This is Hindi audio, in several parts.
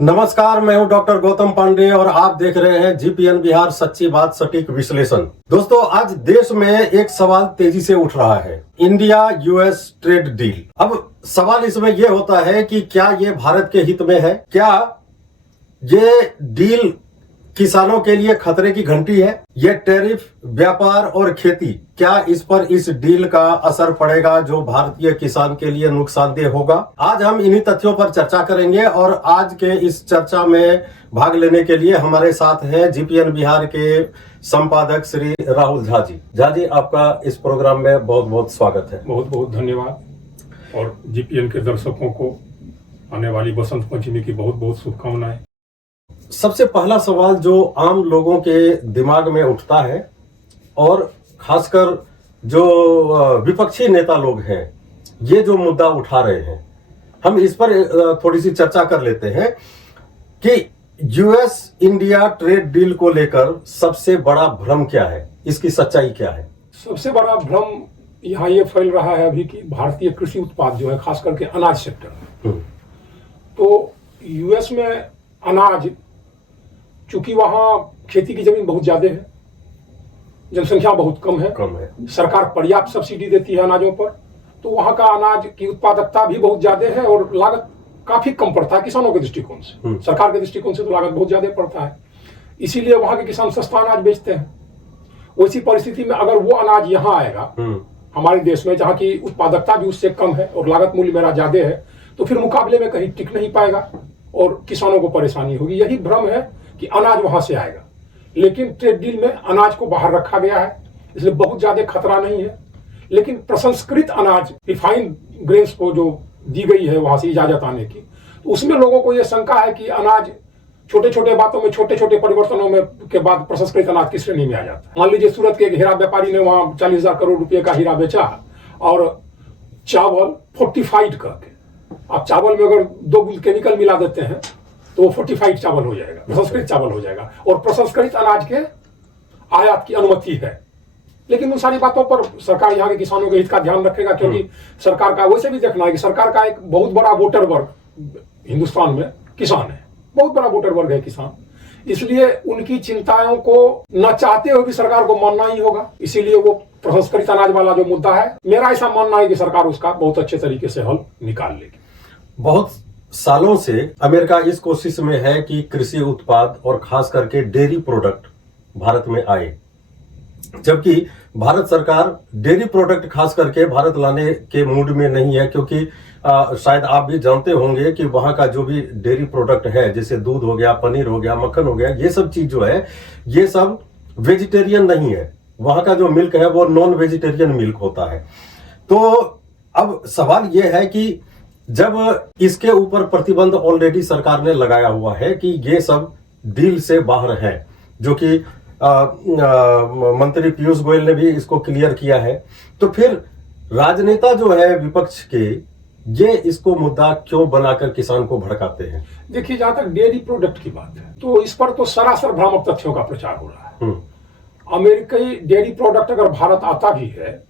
नमस्कार, मैं हूं डॉक्टर गौतम पांडे और आप देख रहे हैं जीपीएन बिहार, सच्ची बात सटीक विश्लेषण। दोस्तों, आज देश में एक सवाल तेजी से उठ रहा है, इंडिया यूएस ट्रेड डील। अब सवाल इसमें यह होता है कि क्या ये भारत के हित में है? क्या ये डील किसानों के लिए खतरे की घंटी है? ये टैरिफ, व्यापार और खेती, क्या इस डील का असर पड़ेगा जो भारतीय किसान के लिए नुकसानदेह होगा? आज हम इन्हीं तथ्यों पर चर्चा करेंगे और आज के इस चर्चा में भाग लेने के लिए हमारे साथ हैं जीपीएन बिहार के संपादक श्री राहुल झा जी। झा जी, आपका इस प्रोग्राम में बहुत बहुत स्वागत है। बहुत बहुत धन्यवाद और जीपीएन के दर्शकों को आने वाली बसंत पंचमी की बहुत बहुत शुभकामनाएं। सबसे पहला सवाल जो आम लोगों के दिमाग में उठता है और खासकर जो विपक्षी नेता लोग हैं, ये जो मुद्दा उठा रहे हैं, हम इस पर थोड़ी सी चर्चा कर लेते हैं कि यूएस इंडिया ट्रेड डील को लेकर सबसे बड़ा भ्रम क्या है, इसकी सच्चाई क्या है? सबसे बड़ा भ्रम यहाँ ये फैल रहा है अभी कि भारतीय कृषि उत्पाद जो है, खास करके अनाज सेक्टर में, तो यूएस में अनाज, चूंकि वहां खेती की जमीन बहुत ज्यादा है, जनसंख्या बहुत कम है, सरकार पर्याप्त सब्सिडी देती है अनाजों पर, तो वहां का अनाज की उत्पादकता भी बहुत ज्यादा है और लागत काफी कम पड़ता है किसानों के दृष्टिकोण से। सरकार के दृष्टिकोण से तो लागत बहुत ज्यादा पड़ता है, इसीलिए वहां के किसान सस्ता अनाज बेचते हैं। वैसी परिस्थिति में अगर वो अनाज यहाँ आएगा हमारे देश में, जहाँ की उत्पादकता भी उससे कम है और लागत मूल्य मेरा ज्यादा है, तो फिर मुकाबले में कहीं टिक नहीं पाएगा और किसानों को परेशानी होगी। यही भ्रम है कि अनाज वहां से आएगा, लेकिन ट्रेड डील में अनाज को बाहर रखा गया है, इसलिए बहुत ज्यादा खतरा नहीं है। लेकिन प्रसंस्कृत अनाज, रिफाइंड ग्रेन्स को जो दी गई है वहां से इजाजत आने की, तो उसमें लोगों को यह शंका है कि अनाज छोटे छोटे बातों में, छोटे छोटे परिवर्तनों में के बाद प्रसंस्कृत अनाज की श्रेणी में आ जाता है। मान लीजिए सूरत के एक हीरा व्यापारी ने वहां 40,000 करोड़ रुपए का हीरा बेचा और चावल फोर्टिफाइड करके, आप चावल में अगर 2 बूंद केमिकल मिला देते हैं तो वो फोर्टिफाइड चावल हो जाएगा, प्रसंस्कृत चावल हो जाएगा, और प्रसंस्कृत अनाज के आयात की अनुमति है। लेकिन उन सारी बातों पर सरकार यहाँ के किसानों के हित का ध्यान रखेगा, क्योंकि सरकार का वैसे भी देखना है कि सरकार का एक बहुत बड़ा वोटर वर्ग हिंदुस्तान में किसान है, बहुत बड़ा वोटर वर्ग है किसान, इसलिए उनकी चिंताओं को न चाहते हुए भी सरकार को मानना ही होगा। इसीलिए वो प्रसंस्कृत अनाज वाला जो मुद्दा है, मेरा ऐसा मानना है कि सरकार उसका बहुत अच्छे तरीके से हल निकाल लेगी। बहुत सालों से अमेरिका इस कोशिश में है कि कृषि उत्पाद और खास करके डेयरी प्रोडक्ट भारत में आए, जबकि भारत सरकार डेयरी प्रोडक्ट खास करके भारत लाने के मूड में नहीं है, क्योंकि शायद आप भी जानते होंगे कि वहां का जो भी डेयरी प्रोडक्ट है, जैसे दूध हो गया, पनीर हो गया, मक्खन हो गया, ये सब चीज जो है ये सब वेजिटेरियन नहीं है। वहां का जो मिल्क है वो नॉन वेजिटेरियन मिल्क होता है। तो अब सवाल ये है कि जब इसके ऊपर प्रतिबंध ऑलरेडी सरकार ने लगाया हुआ है कि ये सब डील से बाहर है, जो कि मंत्री पीयूष गोयल ने भी इसको क्लियर किया है, तो फिर राजनेता जो है विपक्ष के, ये इसको मुद्दा क्यों बनाकर किसान को भड़काते हैं? देखिए, जहां तक डेयरी प्रोडक्ट की बात है, तो इस पर तो सरासर भ्रामक तथ्यों का प्रचार हो रहा है। अमेरिकी डेयरी प्रोडक्ट अगर भारत आता भी है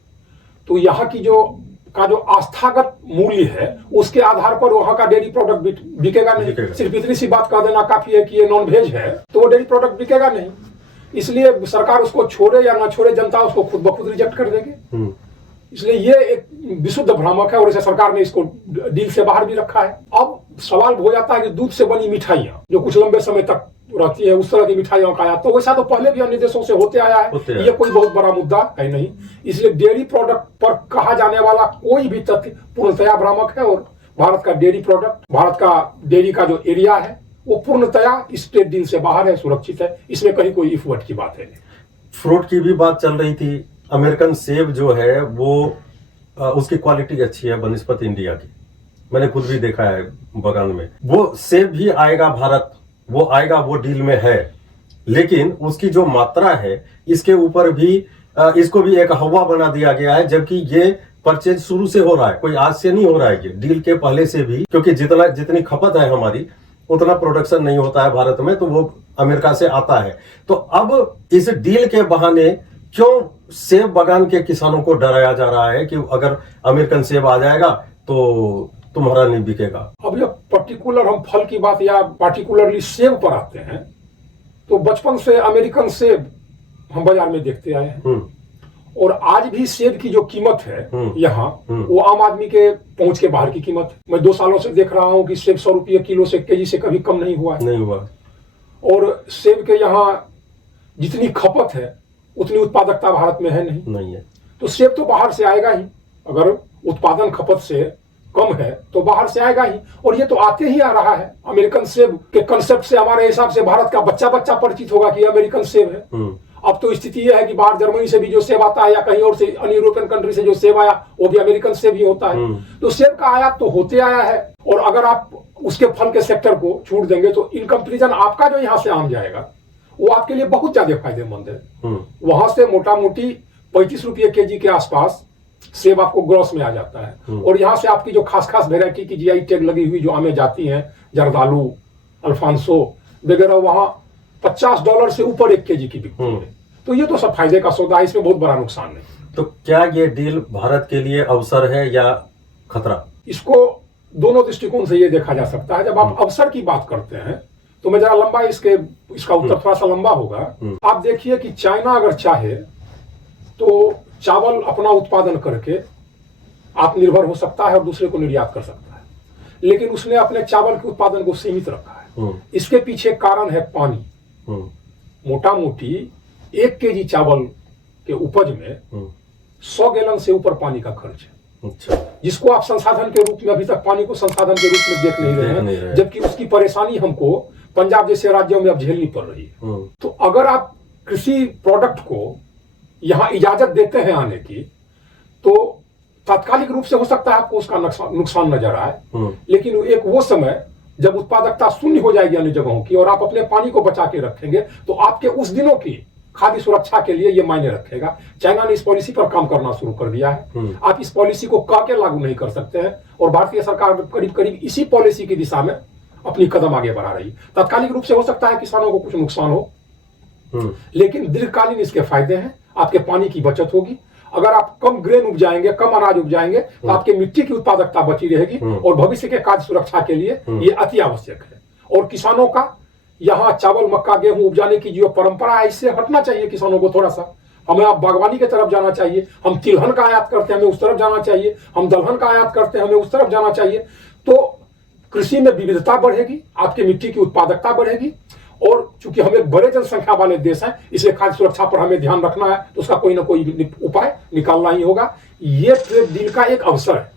तो यहाँ की जो आस्थागत मूल्य है, उसके आधार पर वहां का डेयरी प्रोडक्ट बिकेगा नहीं। सिर्फ इतनी सी बात कह देना काफी है कि ये नॉन वेज है, तो वो डेयरी प्रोडक्ट बिकेगा नहीं। इसलिए सरकार उसको छोड़े या ना छोड़े, जनता उसको खुद ब खुद रिजेक्ट कर देगी। इसलिए ये एक विशुद्ध भ्रामक है और इसे सरकार ने इसको डील से बाहर भी रखा है। अब सवाल हो जाता है कि दूध से बनी मिठाइयां जो कुछ लंबे समय तक रहती है, उस तरह की मिठाइयों का आयात, तो वैसा तो पहले भी अन्य देशों से होते आया है, ये कोई बहुत बड़ा मुद्दा है नहीं। इसलिए डेयरी प्रोडक्ट पर कहा जाने वाला कोई भी तथ्य पूर्णतया भ्रामक है और भारत का डेयरी प्रोडक्ट, भारत का डेयरी का जो एरिया है वो पूर्णतया इस ट्रेड डील से बाहर है, सुरक्षित है, इसमें कहीं कोई इफ वट की बात है नहीं। फ्रूट की भी बात चल रही थी। अमेरिकन सेब जो है वो उसकी क्वालिटी अच्छी है बनिस्पत इंडिया की, मैंने खुद भी देखा है बगान में। वो सेब भी आएगा भारत, वो आएगा, वो डील में है, लेकिन उसकी जो मात्रा है इसके ऊपर भी इसको भी एक हवा बना दिया गया है, जबकि ये परचेज शुरू से हो रहा है, कोई आज से नहीं हो रहा है, ये डील के पहले से भी, क्योंकि जितनी खपत है हमारी उतना प्रोडक्शन नहीं होता है भारत में, तो वो अमेरिका से आता है। तो अब इस डील के बहाने क्यों सेब बागान के किसानों को डराया जा रहा है कि अगर अमेरिकन सेब आ जाएगा तो तुम्हारा नहीं बिकेगा? अब ये पर्टिकुलर हम फल की बात या पार्टिकुलरली सेब पर आते हैं, तो बचपन से अमेरिकन सेब हम बाजार में देखते आए हैं, और आज भी सेब की जो कीमत है यहाँ, वो आम आदमी के पहुंच के बाहर की कीमत है। मैं 2 सालों से देख रहा हूं कि सेब 100 रुपये किलो से केजी से कभी कम नहीं हुआ है। नहीं हुआ। और सेब के यहाँ जितनी खपत है उतनी उत्पादकता भारत में है नहीं है। तो सेब तो बाहर से आएगा ही, अगर उत्पादन खपत से कम है तो बाहर से आएगा ही, और ये तो आते ही आ रहा है। अमेरिकन सेब के कंसेप्ट से हमारे हिसाब से भारत का बच्चा बच्चा परिचित होगा कि अमेरिकन सेब है। अब तो स्थिति यह है कि बाहर जर्मनी से भी जो सेब आता है या कहीं और से अन्य यूरोपियन कंट्री से जो सेब आया वो भी अमेरिकन सेब ही होता है। तो सेब का आयात तो होते आया है, और अगर आप उसके फल के सेक्टर को छूट देंगे तो इन कंपेरिजन आपका जो यहाँ से आम जाएगा वो आपके लिए बहुत ज्यादा फायदेमंद है। वहां से मोटा मोटी 35 रुपये केजी के आसपास सेब आपको ग्रॉस में आ जाता है, और यहाँ से आपकी जो खास खास वेरायटी की जीआई टैग लगी हुई जो आमें जाती हैं, जर्दालू, अल्फांसो वगैरह, वहां $50 से ऊपर 1 केजी की बिकती है। तो ये तो सब फायदे का सौदा है, इसमें बहुत बड़ा नुकसान नहीं। तो क्या ये डील भारत के लिए अवसर है या खतरा? इसको दोनों दृष्टिकोण से ये देखा जा सकता है। जब आप अवसर की बात करते हैं तो मैं जरा लंबा इसका उत्तर थोड़ा सा लंबा होगा। आप देखिए कि चाइना अगर चाहे तो चावल अपना उत्पादन करके आत्मनिर्भर हो सकता है और दूसरे को निर्यात कर सकता है, लेकिन उसने अपने चावल के उत्पादन को सीमित रखा है। इसके पीछे कारण है पानी। मोटा मोटी 1 केजी चावल के उपज में 100 गैलन से ऊपर पानी का खर्च है। अच्छा। जिसको आप संसाधन के रूप में अभी तक पानी को संसाधन के रूप में देख नहीं रहे हैं, जबकि उसकी परेशानी हमको पंजाब जैसे राज्यों में अब झेलनी पड़ रही है। तो अगर आप कृषि प्रोडक्ट को यहाँ इजाजत देते हैं आने की, तो तात्कालिक रूप से हो सकता है आपको उसका नुकसान नजर आए, लेकिन एक वो समय जब उत्पादकता शून्य हो जाएगी अन्य जगहों की और आप अपने पानी को बचा के रखेंगे तो आपके उस दिनों की खाद्य सुरक्षा के लिए ये मायने रखेगा। चाइना ने इस पॉलिसी पर काम करना शुरू कर दिया है। आप इस पॉलिसी को कह के लागू नहीं कर सकते हैं, और भारतीय सरकार करीब करीब इसी पॉलिसी की दिशा में अपनी कदम आगे बढ़ा रही है। तात्कालिक रूप से हो सकता है किसानों को कुछ नुकसान हो, लेकिन दीर्घकालीन इसके फायदे हैं। आपके पानी की बचत होगी। अगर आप कम ग्रेन उपजाएंगे, कम अनाज उपजाएंगे, तो आपके मिट्टी की उत्पादकता बची रहेगी, और भविष्य के खाद्य सुरक्षा के लिए ये अति आवश्यक है। और किसानों का यहाँ चावल, मक्का, गेहूं उपजाने की जो परंपरा है, इससे हटना चाहिए किसानों को थोड़ा सा। हमें आप बागवानी की तरफ जाना चाहिए। हम तिलहन का आयात करते हैं, हमें उस तरफ जाना चाहिए। हम दलहन का आयात करते हैं, हमें उस तरफ जाना चाहिए। तो कृषि में विविधता बढ़ेगी, आपकी मिट्टी की उत्पादकता बढ़ेगी, और चूंकि हम एक बड़े जनसंख्या वाले देश हैं, इसलिए खाद्य सुरक्षा पर हमें ध्यान रखना है, तो उसका कोई ना कोई उपाय निकालना ही होगा। ये ट्रेड डील का एक अवसर है।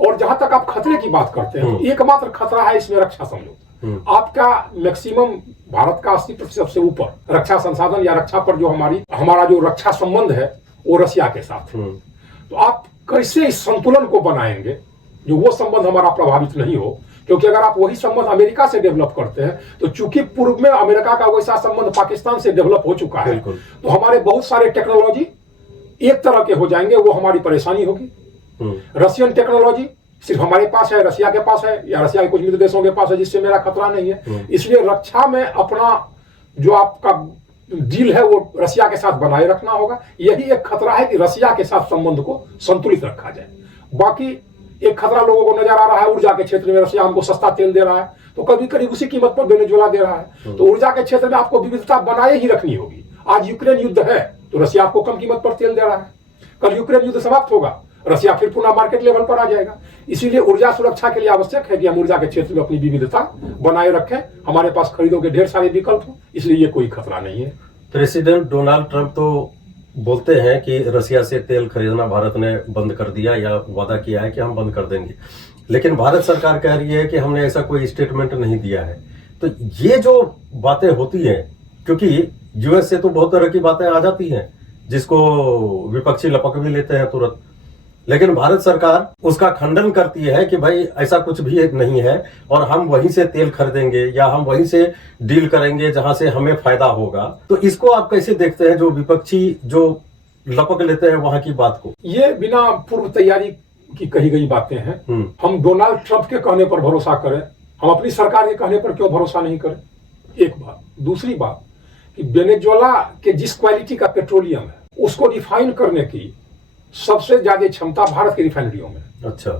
और जहां तक आप खतरे की बात करते हैं, एकमात्र खतरा है इसमें रक्षा समझौता। आपका मैक्सिमम भारत का 80% से ऊपर रक्षा संसाधन या रक्षा पर जो हमारा जो रक्षा संबंध है वो रशिया के साथ है। तो आप कैसे इस संतुलन को बनाएंगे जो वो संबंध हमारा प्रभावित नहीं हो, क्योंकि अगर आप वही संबंध अमेरिका से डेवलप करते हैं तो चूंकि पूर्व में अमेरिका का वैसा संबंध पाकिस्तान से डेवलप हो चुका है, तो हमारे बहुत सारे टेक्नोलॉजी एक तरह के हो जाएंगे, वो हमारी परेशानी होगी। रशियन टेक्नोलॉजी सिर्फ हमारे पास है, रशिया के पास है, या रशिया के कुछ मित्र देशों के पास है, जिससे मेरा खतरा नहीं है। इसलिए रक्षा में अपना जो आपका डील है वो रशिया के साथ बनाए रखना होगा। यही एक खतरा है कि रशिया के साथ संबंध को संतुलित रखा जाए। बाकी एक खतरा लोगों को नजर आ रहा है ऊर्जा के क्षेत्र में। रशिया हमको सस्ता तेल दे रहा है, तो कभी करीब उसी कीमत पर वेनेजुएला दे रहा है। तो ऊर्जा के क्षेत्र में आपको विविधता बनाए ही रखनी होगी। आज यूक्रेन युद्ध है तो रशिया आपको कम कीमत पर तेल दे रहा है, कल यूक्रेन युद्ध समाप्त होगा, रशिया फिर पुनः मार्केट लेवल पर आ जाएगा। इसीलिए ऊर्जा सुरक्षा के लिए आवश्यक है कि हम ऊर्जा के क्षेत्र में अपनी विविधता बनाए रखें। हमारे पास खरीदों के ढेर सारे विकल्प हो, इसलिए ये कोई खतरा नहीं है। प्रेसिडेंट डोनाल्ड ट्रंप तो बोलते हैं कि रशिया से तेल खरीदना भारत ने बंद कर दिया, या वादा किया है कि हम बंद कर देंगे, लेकिन भारत सरकार कह रही है कि हमने ऐसा कोई स्टेटमेंट नहीं दिया है। तो ये जो बातें होती हैं, क्योंकि यूएस से तो बहुत तरह की बातें आ जाती हैं जिसको विपक्षी लपक भी लेते हैं तुरंत, लेकिन भारत सरकार उसका खंडन करती है कि भाई ऐसा कुछ भी नहीं है और हम वहीं से तेल खरीदेंगे या हम वहीं से डील करेंगे जहां से हमें फायदा होगा। तो इसको आप कैसे देखते हैं, जो विपक्षी जो लपक लेते हैं वहां की बात को? ये बिना पूर्व तैयारी की कही गई बातें हैं। हम डोनाल्ड ट्रंप के कहने पर भरोसा करें, हम अपनी सरकार के कहने पर क्यों भरोसा नहीं करें? एक बात। दूसरी बात कि वेनेजुएला के जिस क्वालिटी का पेट्रोलियम है उसको रिफाइन करने की सबसे ज्यादा क्षमता भारत की रिफाइनरियों में। अच्छा।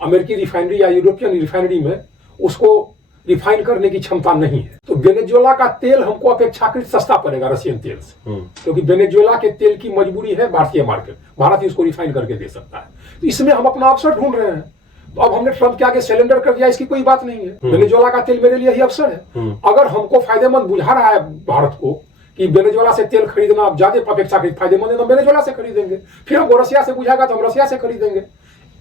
अमेरिकी रिफाइनरी या यूरोपियन रिफाइनरी में उसको रिफाइन करने की क्षमता नहीं है। तो वेनेजुएला का तेल हमको अपेक्षाकृत सस्ता पड़ेगा रशियन तेल से, क्योंकि वेनेजुएला के तेल की मजबूरी है भारतीय मार्केट, भारत ही उसको रिफाइन करके दे सकता है। तो इसमें हम अपना अवसर ढूंढ रहे हैं। तो अब हमने ट्रंप के आगे सरेंडर कर दिया, इसकी कोई बात नहीं है। वेनेजुएला का तेल मेरे लिए ही अवसर है। अगर हमको फायदेमंद बुझा रहा है भारत को कि वेनेजुएला से तेल खरीदना अब ज्यादा अपेक्षाकृत फायदेमंद है, तो वेनेजुएला से खरीदेंगे। फिर हमको रशिया से बुझाएगा तो हम रशिया से खरीदेंगे।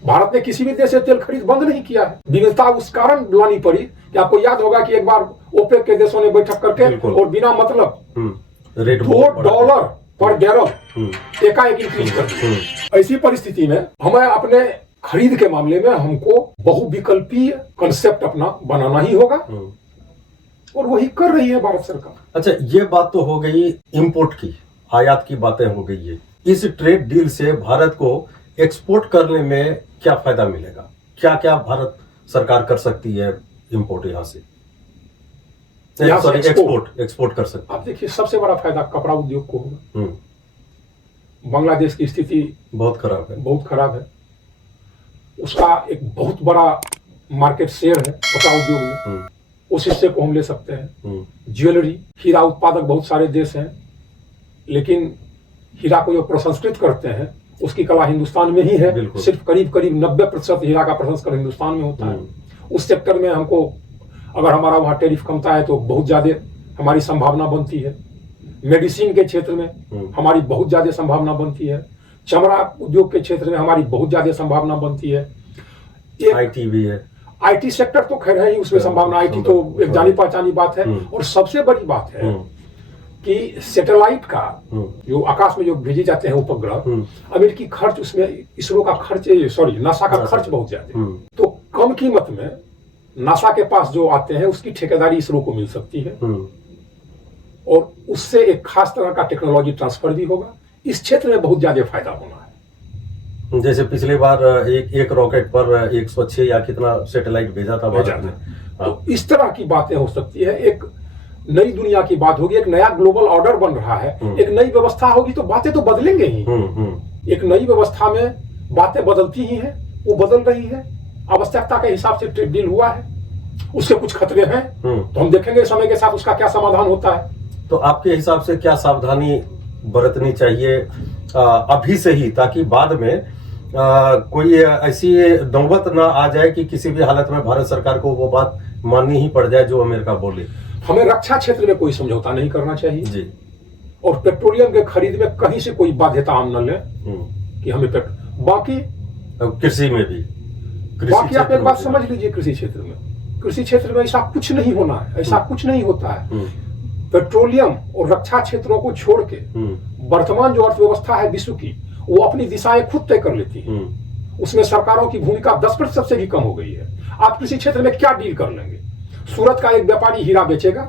भारत ने किसी भी देश से तेल खरीद बंद नहीं किया है। विविधता उस कारण लानी पड़ी कि आपको याद होगा कि एक बार ओपेक के देशों ने बैठक करके और बिना मतलब $2 पर बैरल एकाएक इंक्रीज कर दिया। ऐसी परिस्थिति में हमें अपने खरीद के मामले में हमको बहुविकल्पीय कंसेप्ट अपना बनाना ही होगा, और वही कर रही है भारत सरकार। अच्छा, ये बात तो हो गई इंपोर्ट की, आयात की बातें हो गई है। इस ट्रेड डील से भारत को एक्सपोर्ट करने में क्या फायदा मिलेगा? क्या क्या भारत सरकार कर सकती है इंपोर्ट यहाँ से? एक्सपोर्ट कर सकती है। आप देखिए, सबसे बड़ा फायदा कपड़ा उद्योग को होगा। बांग्लादेश की स्थिति बहुत खराब है। उसका एक बहुत बड़ा मार्केट शेयर है कपड़ा उद्योग में, उस हिस्से को हम ले सकते हैं। ज्वेलरी, हीरा उत्पादक बहुत सारे देश हैं, लेकिन हीरा को जो प्रसंस्कृत करते हैं उसकी कला हिंदुस्तान में ही है। सिर्फ करीब 90% हीरा का प्रसंस्करण हिंदुस्तान में होता है। उस सेक्टर में हमको, अगर हमारा वहां टैरिफ कमता है तो बहुत ज्यादा हमारी संभावना बनती है। मेडिसिन के क्षेत्र में हमारी बहुत ज्यादा संभावना बनती है। चमड़ा उद्योग के क्षेत्र में हमारी बहुत ज्यादा संभावना बनती है। आईटी भी है। आईटी सेक्टर तो खैर है ही, उसमें संभावना, आईटी तो एक जानी पहचानी बात है। और सबसे बड़ी बात है कि सैटेलाइट का जो आकाश में जो भेजे जाते हैं उपग्रह, अमेरिकी खर्च उसमें, इसरो का खर्च, नासा का खर्च बहुत ज्यादा है। तो कम कीमत में नासा के पास जो आते हैं उसकी ठेकेदारी इसरो को मिल सकती है, और उससे एक खास तरह का टेक्नोलॉजी ट्रांसफर भी होगा। इस क्षेत्र में बहुत ज्यादा फायदा होना है। जैसे पिछली बार एक रॉकेट पर 106 या कितना सैटेलाइट भेजा था भारत ने। तो इस तरह की बातें हो सकती है। एक नई दुनिया की बात होगी, एक नया ग्लोबल ऑर्डर बन रहा है, एक नई व्यवस्था होगी, तो बातें तो बदलेंगे ही। एक नई व्यवस्था में बातें बदलती ही हैं, वो बदल रही है। आवश्यकता के हिसाब से ट्रेड डील हुआ है, उसके कुछ खतरे हैं, तो हम देखेंगे समय के साथ उसका क्या समाधान होता है। तो आपके हिसाब से क्या सावधानी बरतनी चाहिए अभी से ही, ताकि बाद में कोई ऐसी नौबत ना आ जाए कि किसी भी हालत में भारत सरकार को वो बात माननी ही पड़ जाए जो अमेरिका बोले? हमें रक्षा क्षेत्र में कोई समझौता नहीं करना चाहिए जी, और पेट्रोलियम के खरीद में कहीं से कोई बाध्यता हम न लें कि हमें बाकी कृषि में भी, बाकी आप एक बात समझ लीजिए, कृषि क्षेत्र में ऐसा कुछ नहीं होना है, ऐसा कुछ नहीं होता है। पेट्रोलियम और रक्षा क्षेत्रों को छोड़ के वर्तमान जो अर्थव्यवस्था है विश्व की, वो अपनी दिशाएं खुद तय कर लेती है। उसमें सरकारों की भूमिका 10% से भी कम हो गई है। आप कृषि क्षेत्र में क्या डील कर लेंगे? सूरत का एक व्यापारी हीरा बेचेगा,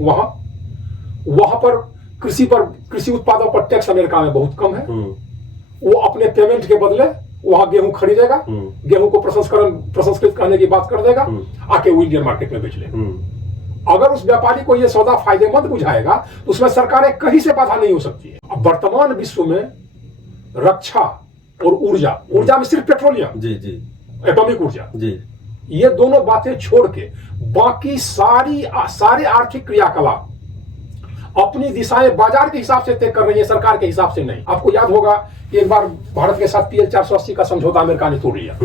वहां पर कृषि उत्पादों पर टैक्स अमेरिका में बहुत कम है। वो अपने पेमेंट के बदले वहां गेहूं खरीदेगा, गेहूं को प्रसंस्कृत करने की बात कर देगा, आके वो इंडियन मार्केट में बेच लेगा। अगर उस व्यापारी को यह सौदा फायदेमंद बुझाएगा तो उसमें सरकारें कहीं से बाधा नहीं हो सकती है। अब वर्तमान विश्व में रक्षा और ऊर्जा में सिर्फ पेट्रोलियम, एटॉमिक ऊर्जा, ये दोनों बातें छोड़ के बाकी सारे आर्थिक क्रियाकलाप अपनी दिशाएं बाजार के हिसाब से तय कर रही है, सरकार के हिसाब से नहीं। आपको याद होगा कि एक बार भारत के साथ PL 480 का समझौता अमेरिका ने तोड़ लिया।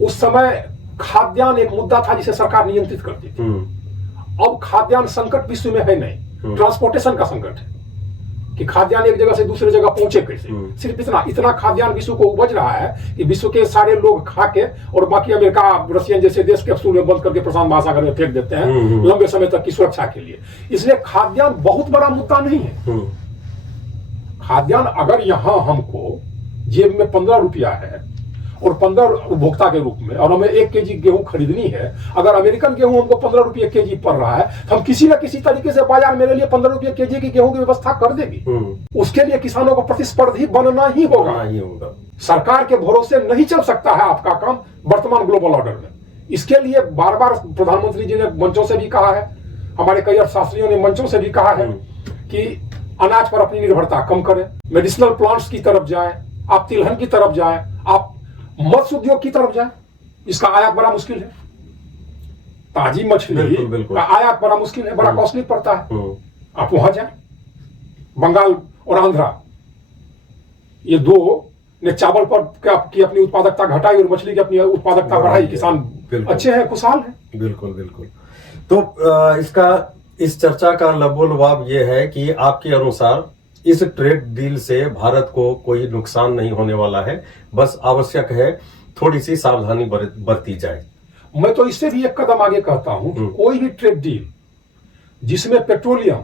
उस समय खाद्यान्न एक मुद्दा था जिसे सरकार नियंत्रित करती थी। अब खाद्यान्न संकट विश्व में है नहीं, ट्रांसपोर्टेशन का संकट है कि खाद्यान्न एक जगह से दूसरी जगह पहुंचे कैसे। सिर्फ इतना खाद्यान्न विश्व को उपज रहा है कि विश्व के सारे लोग खा के, और बाकी अमेरिका, रशियन जैसे देश कैप्सूल में बंद करके प्रशांत महासागर में फेंक देते हैं लंबे समय तक की सुरक्षा के लिए। इसलिए खाद्यान्न बहुत बड़ा मुद्दा नहीं है। खाद्यान्न अगर यहां हमको जेब में 15 रुपया है और 15 उपभोक्ता के रूप में, और हमें 1 केजी गेहूं खरीदनी है, अगर अमेरिकन गेहूं हमको 15 रुपये केजी पड़ रहा है, तो हम किसी न किसी तरीके से बाजार मेरे लिए 15 रुपये केजी की गेहूं की व्यवस्था कर देगी। उसके लिए किसानों को प्रतिस्पर्धी बनना ही होगा। सरकार के भरोसे नहीं चल सकता है आपका काम वर्तमान ग्लोबल ऑर्डर में। इसके लिए बार बार प्रधानमंत्री जी ने मंचों से भी कहा है, हमारे कई अर्थशास्त्रियों ने मंचों से भी कहा है कि अनाज पर अपनी निर्भरता कम करें, मेडिसिनल प्लांट्स की तरफ जाएं, आप तिलहन की तरफ जाएं, आप मत्स्य उद्योग की तरफ जाए। इसका आयात बड़ा मुश्किल है। ताजी मछली बिल्कुल, बिल्कुल। का आयात बड़ा मुश्किल है, बड़ा कॉस्टली पड़ता है। आप वहां जाए, बंगाल और आंध्रा, ये दो ने चावल पर की अपनी उत्पादकता घटाई और मछली की अपनी उत्पादकता बढ़ाई। किसान अच्छे हैं, खुशहाल हैं। बिल्कुल बिल्कुल। तो इस चर्चा का लबोलबाब ये है कि आपके अनुसार इस ट्रेड डील से भारत को कोई नुकसान नहीं होने वाला है, बस आवश्यक है थोड़ी सी सावधानी बरती जाए। मैं तो इससे भी एक कदम आगे कहता हूं, कोई भी ट्रेड डील जिसमें पेट्रोलियम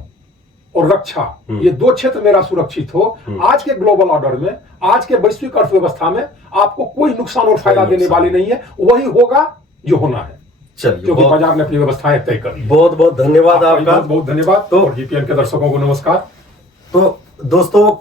और रक्षा ये दो क्षेत्र मेरा सुरक्षित हो, आज के ग्लोबल ऑर्डर में, आज के वैश्विक अर्थव्यवस्था में आपको कोई नुकसान और फायदा देने वाली नहीं है। वही होगा जो होना है। चलिए, क्योंकि बाजार ने अपनी व्यवस्थाएं तय कर ली। बहुत बहुत धन्यवाद आपका। बहुत बहुत धन्यवाद। तो जीपीएन के दर्शकों को नमस्कार। तो दोस्तों,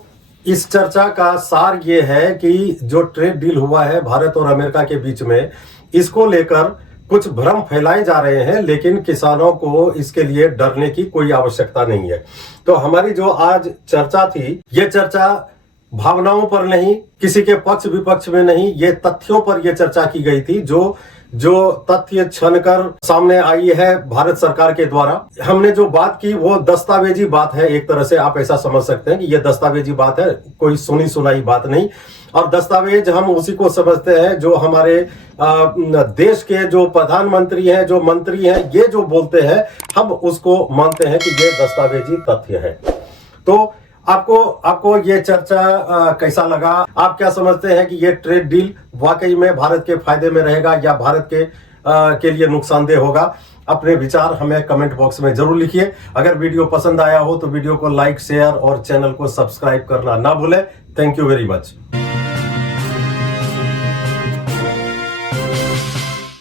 इस चर्चा का सार ये है कि जो ट्रेड डील हुआ है भारत और अमेरिका के बीच में, इसको लेकर कुछ भ्रम फैलाए जा रहे हैं, लेकिन किसानों को इसके लिए डरने की कोई आवश्यकता नहीं है। तो हमारी जो आज चर्चा थी, ये चर्चा भावनाओं पर नहीं, किसी के पक्ष विपक्ष में नहीं, ये तथ्यों पर यह चर्चा की गई थी। जो तथ्य छनकर सामने आई है भारत सरकार के द्वारा। हमने जो बात की वो दस्तावेजी बात है, एक तरह से आप ऐसा समझ सकते हैं कि ये दस्तावेजी बात है, कोई सुनी सुनाई बात नहीं। और दस्तावेज हम उसी को समझते हैं जो हमारे देश के जो प्रधानमंत्री हैं, जो मंत्री हैं, ये जो बोलते हैं, हम उसको मानते हैं कि ये दस्तावेजी तथ्य है। तो आपको ये चर्चा कैसा लगा? आप क्या समझते हैं कि ये ट्रेड डील वाकई में भारत के फायदे में रहेगा या भारत के लिए नुकसानदेह होगा? अपने विचार हमें कमेंट बॉक्स में जरूर लिखिए। अगर वीडियो पसंद आया हो तो वीडियो को लाइक, शेयर और चैनल को सब्सक्राइब करना ना भूलें। Thank you very much.